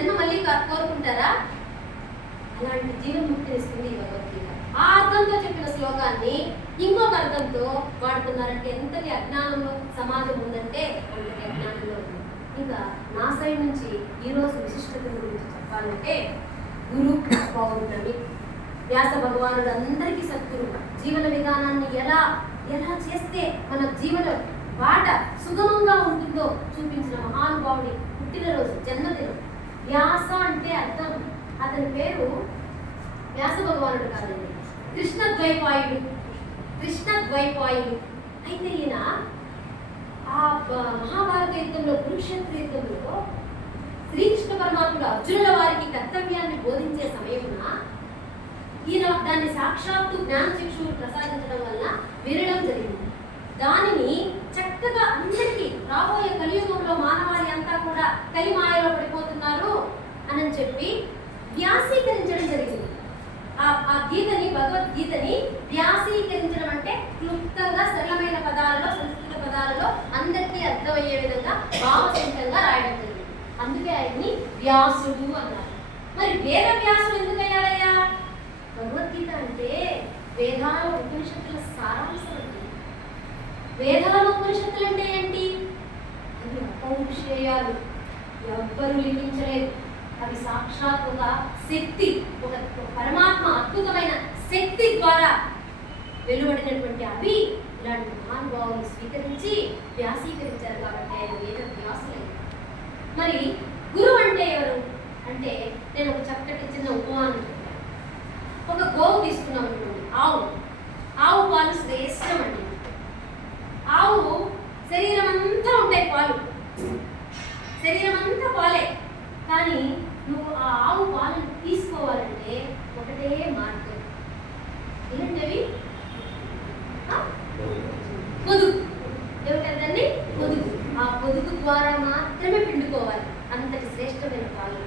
జన్మ మళ్ళీ కోరుకుంటారా? అలాంటి జీవన్ముక్తిని ఇస్తుంది ఈ భగవద్గీత. ఆ అర్థంతో చెప్పిన శ్లోకాన్ని ఇంకొక అర్థంతో వాడుతున్నారంటే ఎంతటి అజ్ఞానంలో సమాజం ఉందంటే అంతటి అజ్ఞానంలో ఉంది. ఇంకా నా సైడ్ నుంచి ఈరోజు విశిష్టత గురించి చెప్పాలంటే గురు పౌర్ణమి. వ్యాస భగవానుడు అందరికీ సద్గురు. జీవన విధానాన్ని ఎలా ఎలా చేస్తే మన జీవన బాట సుగమంగా ఉంటుందో చూపించిన మహానుభావుడి పుట్టినరోజు జన్మదినం. వ్యాస అంటే అర్థం. అతని పేరు వ్యాస భగవానుడు కాదండి కృష్ణ ద్వైపాయుడు. కృష్ణ ద్వైపాయుడు. అయితే ఈయన ఆ మహాభారత యుద్ధంలో కురుక్షేత్ర యుద్ధంలో శ్రీకృష్ణ పరమాత్ముడు అర్జునుల వారికి కర్తవ్యాన్ని బోధించే సమయమున ఈయన దాన్ని సాక్షాత్తు జ్ఞానచక్షువు ప్రసాదించడం వల్ల వినడం జరిగింది. దానిని చక్కగా అందరికీ రాబోయే కలియుగంలో మానవాళి అంతా కూడా కలిమాయలో పడిపోతున్నారు అని చెప్పి వ్యాసీకరించడం జరిగింది. ఆ ఆ గీతని భగవద్గీతని వ్యాసీకరించడం అంటే క్లుప్తంగా సరళమైన పదాలలో సంస్కృత పదాలలో అందరికీ అర్థమయ్యే విధంగా భావసంతంగా రాయడం జరిగింది. అందుకే ఆయన్ని వ్యాసుడు అన్నారు. మరి వేద వ్యాసుడు ఎందుకు అయ్యాడయ్యా? భగవద్గీత అంటే వేదాల ఉపనిషత్తుల సారాంశం. అండి వేదాల ఉపనిషత్తులు అంటే ఏంటి? అవి అపౌరుషేయాలు ఎవ్వరు లిఖించలేదు. అవి సాక్షాత్ ఒక శక్తి ఒక పరమాత్మ అద్భుతమైన శక్తి ద్వారా వెలువడినటువంటి అవి ఇలాంటి మహానుభావులు స్వీకరించి వ్యాసీకరించారు కాబట్టి ఆయన వేద వ్యాసులైన మరి గురువు అంటే ఎవరు? అంటే నేను ఒక చక్కటి చిన్న ఉపమానం ఒక గోవు తీసుకున్నాం అనుకోండి ఆవు. ఆవు పాలు శ్రేష్టం అండి ఆవు శరీరం అంతా ఉంటాయి పాలు. శరీరం అంతా పాలే. కానీ నువ్వు ఆ ఆవు పాలను తీసుకోవాలంటే ఒకటే మార్గం. ఏంటవి ఆ? పొదుగు ఏమిటండి పొదుగు ఆ పొదుగు ద్వారా మాత్రమే పిండుకోవాలి. అంతటి శ్రేష్టమైన పాలు.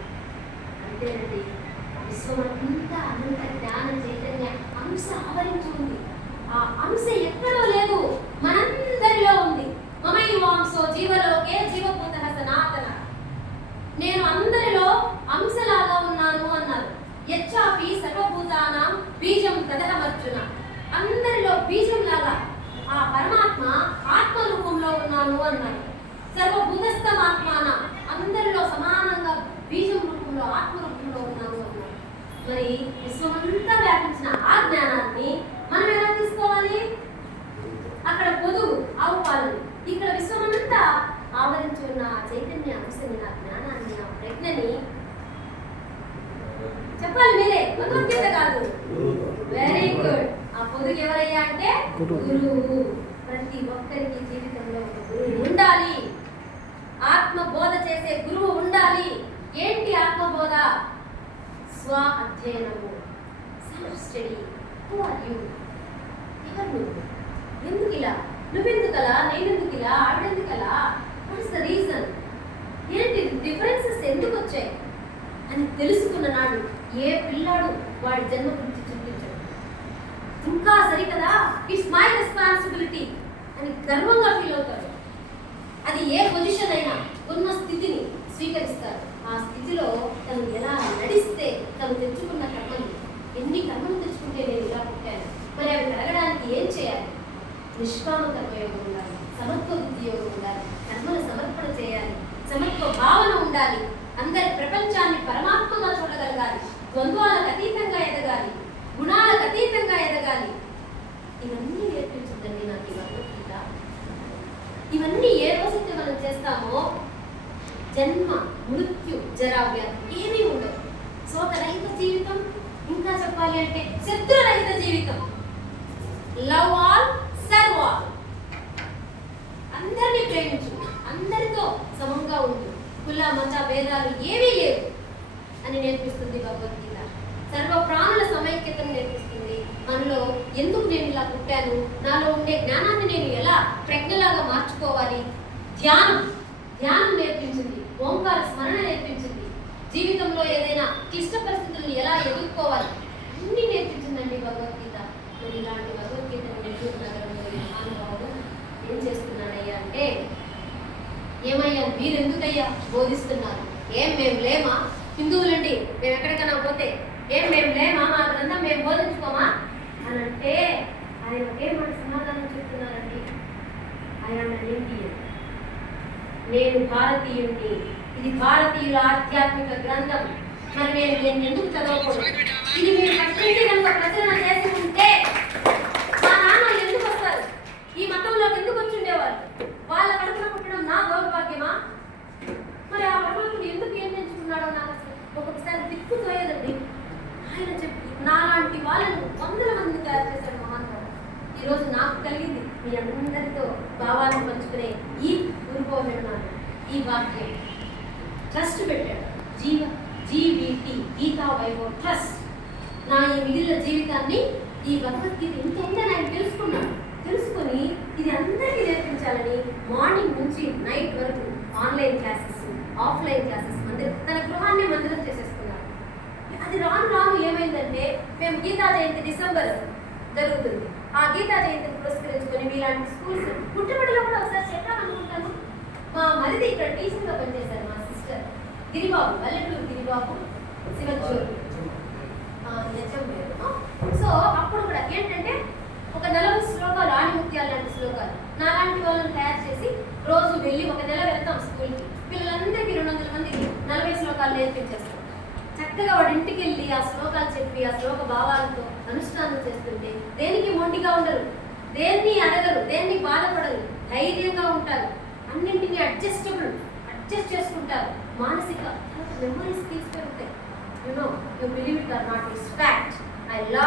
అంతేనండి. విశ్వమంతా అనంత జ్ఞాన చైతన్య అంశ ఆవరించి ఉంది ఆ అంశ బీజం అందరిలో బీజం లాగా ఆ పరమాత్మ ఆత్మ రూపంలో ఉన్నాను అన్నాడు. సర్వభూతస్థం ఆత్మాన అందరిలో సమానంగా బీజం రూపంలో ఆత్మ రూపంలో ఉన్నాను అన్నారు మరి విశ్వమంతా వ్యాపించిన ఆ జ్ఞానాన్ని మనం ఎలా తీసుకోవాలి? అక్కడ పొదుగు ఆవు పాలను ఇక్కడ విశ్వమంతా ఆవరించి ఉన్న చైతన్య అంశని ఆ జ్ఞానాన్ని ఆ ప్రజ్ఞని చెప్పాలి మీరే. భగవద్గీత కాదు. వెరీ గుడ్ ఆ పొదుగు ఎవరయ్యా అంటే? గురువు. ప్రతి ఒక్కరికి జీవితంలో ఒక గురువు ఉండాలి. ఆత్మ బోధ చేసే గురువు ఉండాలి. ఏంటి ఆత్మబోధ? స్వ అధ్యయనము self study who are you ఎవరు నువ్వు? ఎందుకు ఇలా? నువ్వెందుకు అలా? నేనెందుకు ఇలా? ఆవిడెందుకు అలా? వాట్ ఇస్ ద రీజన్ ఏంటి డిఫరెన్సెస్ ఎందుకు వచ్చాయి? అని తెలుసుకున్న నాడు ఏ పిల్లాడు వాడి జన్మ గురించి చింతించడు ఇంకా సరికదా ఇట్స్ మై రెస్పాన్సిబిలిటీ అని గర్వంగా ఫీల్ అవుతారు అది ఏ పొజిషన్ అయినా ఉన్న స్థితిని స్వీకరిస్తారు ఆ స్థితిలో తను ఎలా నడిస్తే తను తెచ్చుకున్న కర్మలు ఎన్ని కర్మలు తెచ్చుకుంటే నేను ఇలా పుట్టాను? మరి అవి కలగడానికి ఏం చేయాలి? నిష్కామ కర్మయోగం ఉండాలి సమత్వ బుద్ధి యోగం ఉండాలి కర్మల సమర్పణ చేయాలి సమత్వ భావన ఉండాలి. అందరి ప్రపంచాన్ని పరమాత్మగా చూడగలగాలి. ద్వంద్వాలకు అతీత గుణాలకు అతీతంగా ఎదగాలి. ఇవన్నీ నేర్పించద్దండి నాకు ఈ భగవద్గీత ఇవన్నీ ఏ రోజైతే మనం చేస్తామో? జన్మ మృత్యు జరా ఏమీ ఉండదు శోకరహిత జీవితం ఇంకా చెప్పాలి అంటే శత్రురహిత జీవితం. Love all serve all. అందరినీ ప్రేమించు అందరితో సమంగా ఉండు. కుల మత భేదాలు ఏమీ లేవు అని నేర్పిస్తుంది భగవద్గీత. సర్వ ప్రాణుల సమైక్యతను నేర్పిస్తుంది. మనలో ఎందుకు నేను ఇలా పుట్టాను? నాలో ఉండే జ్ఞానాన్ని నేను ఎలా ప్రజ్ఞలాగా మార్చుకోవాలి? ధ్యానం. ధ్యానం నేర్పించింది. ఓంకార స్మరణ నేర్పించింది. జీవితంలో ఏదైనా క్లిష్ట పరిస్థితులను ఎలా ఎదుర్కోవాలి? అన్నీ నేర్పించిందండి భగవద్గీత. మరి ఇలాంటి భగవద్గీతను నెల్లూరు నగరంలో మహానుభావుడు ఏం చేస్తున్నాడయ్యా అంటే ఏమయ్యా మీరెందుకయ్యా బోధిస్తున్నారు? ఏం మేము లేమా? హిందువులండి మేము ఎక్కడికైనా పోతే ఏం మేము లేమా? మా గ్రంథం మేము బోధించుకోమా? అని అంటే ఆయన ఒకే మన సమాధానం చెప్తున్నారండి ఆయన ఇండియన్ నేను భారతీయుడిని ఇది భారతీయుల ఆధ్యాత్మిక గ్రంథం. మరి నేను ఎందుకు చదవకూడదు? ఇది మీరు పట్టించి కనుక ప్రచురణ చేసి ఉంటే మా నాన్న ఎందుకు వస్తారు ఈ మతంలోకి ఎందుకు వచ్చి ఉండేవారు వాళ్ళ కడుపున పుట్టడం నా దౌర్భాగ్యమా మరి ఆ భగవంతుడు ఎందుకు ఏం ఎంచుకున్నాడో నాకు అసలు ఒక్కొక్కసారి దిక్కు తోయదండి ఆయన చెప్పి నాలాంటి వాళ్ళను వందల మందిని తయారు చేశాడు మహానుభావుడు. ఈరోజు నాకు కలిగింది మీ అందరితో భావాలను పంచుకునే ఈ గురు పౌర్ణమి ఈ వాక్యం. ట్రస్ట్ పెట్టాడు. జీవ జీవిటి గీతా వైభవ్ ట్రస్ట్. నా ఈ మిగిలిన జీవితాన్ని ఈ భగవద్గీత ఇంత నేను తెలుసుకున్నాను తెలుసుకొని ఇది అందరికీ నేర్పించాలని మార్నింగ్ నుంచి నైట్ వరకు ఆన్లైన్ క్లాసెస్ ఆఫ్లైన్ క్లాసెస్ మందిరం తన గృహాన్ని మందిరం చేసేసుకున్నాడు. అది రాను రాను ఏమైందంటే మేము గీతా జయంతి డిసెంబర్ జరుగుతుంది. ఆ గీతా జయంతిని పురస్కరించుకొని మీలాంటి స్కూల్స్ పుట్టబడిలో కూడా ఒకసారి చెప్పాలనుకుంటాను. మా మరిది ఇక్కడ టీచర్గా పనిచేశారు మా సిస్టర్. గిరిబాబు పల్లెటూరు గిరిబాబు శివచూరు సో అప్పుడు కూడా ఏంటంటే ఒక నలభై శ్లోకాలు ఆణిముత్యాలు లాంటి శ్లోకాలు. నాలాంటి వాళ్ళని తయారు చేసి రోజు వెళ్ళి ఒక నెల వెళ్తాం స్కూల్కి. పిల్లలందరికీ రెండు వందల మందికి నలభై శ్లోకాలు నేర్పించేస్తాం. చక్కగా వాడి ఇంటికి వెళ్ళి ఆ శ్లోకాలు చెప్పి ఆ శ్లోక భావాలతో అనుష్ఠానం చేస్తుంటే దేనికి మొండిగా ఉండరు? దేన్ని అడగరు దేన్ని బాధపడరు ధైర్యంగా ఉంటారు. అన్నింటినీ అడ్జస్టబుల్ అడ్జస్ట్ చేసుకుంటారు. మానసిక మెమరీస్ తీసుకెళ్తాయి. You know you believe it or not it's fact I love